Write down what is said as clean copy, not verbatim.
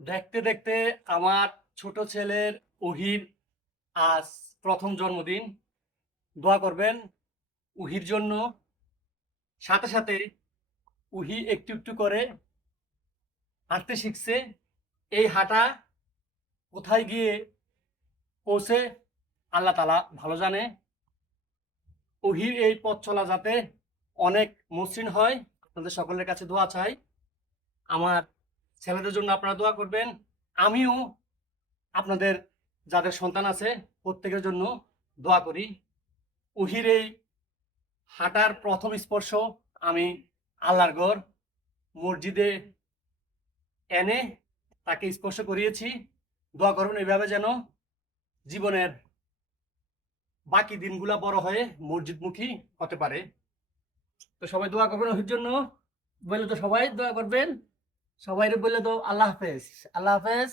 দেখতে দেখতে আমার ছোট ছেলের ওহির আজ প্রথম জন্মদিন। দোয়া করবেন ওহির জন্য। সাথে সাথে ওহি একটু একটু করে হাঁটতে শিখছে। এই হাঁটা কোথায় গিয়ে পৌঁছে আল্লাহ তাআলা ভালো জানে। ওহির এই পথ চলা যাতে অনেক মসৃণ হয়, আপনাদের সকলের কাছে দোয়া চাই। আমার ছেলেদের জন্য আপনারা দোয়া করবেন। আমিও আপনাদের যাদের সন্তান আছে প্রত্যেকের জন্য দোয়া করি। ওহির এই হাঁটার প্রথম স্পর্শ আমি আল্লাহর ঘর মসজিদে এনে তাকে স্পর্শ করিয়েছি। দোয়া করুন এভাবে যেন জীবনের বাকি দিনগুলা বড় হয়ে মসজিদমুখী হতে পারে। তো সবাই দোয়া করবেন ওহির জন্য। বললে তো সবাই দোয়া করবেন। সবাই বললে তো আল্লাহ হাফেজ। আল্লাহ হাফেজ।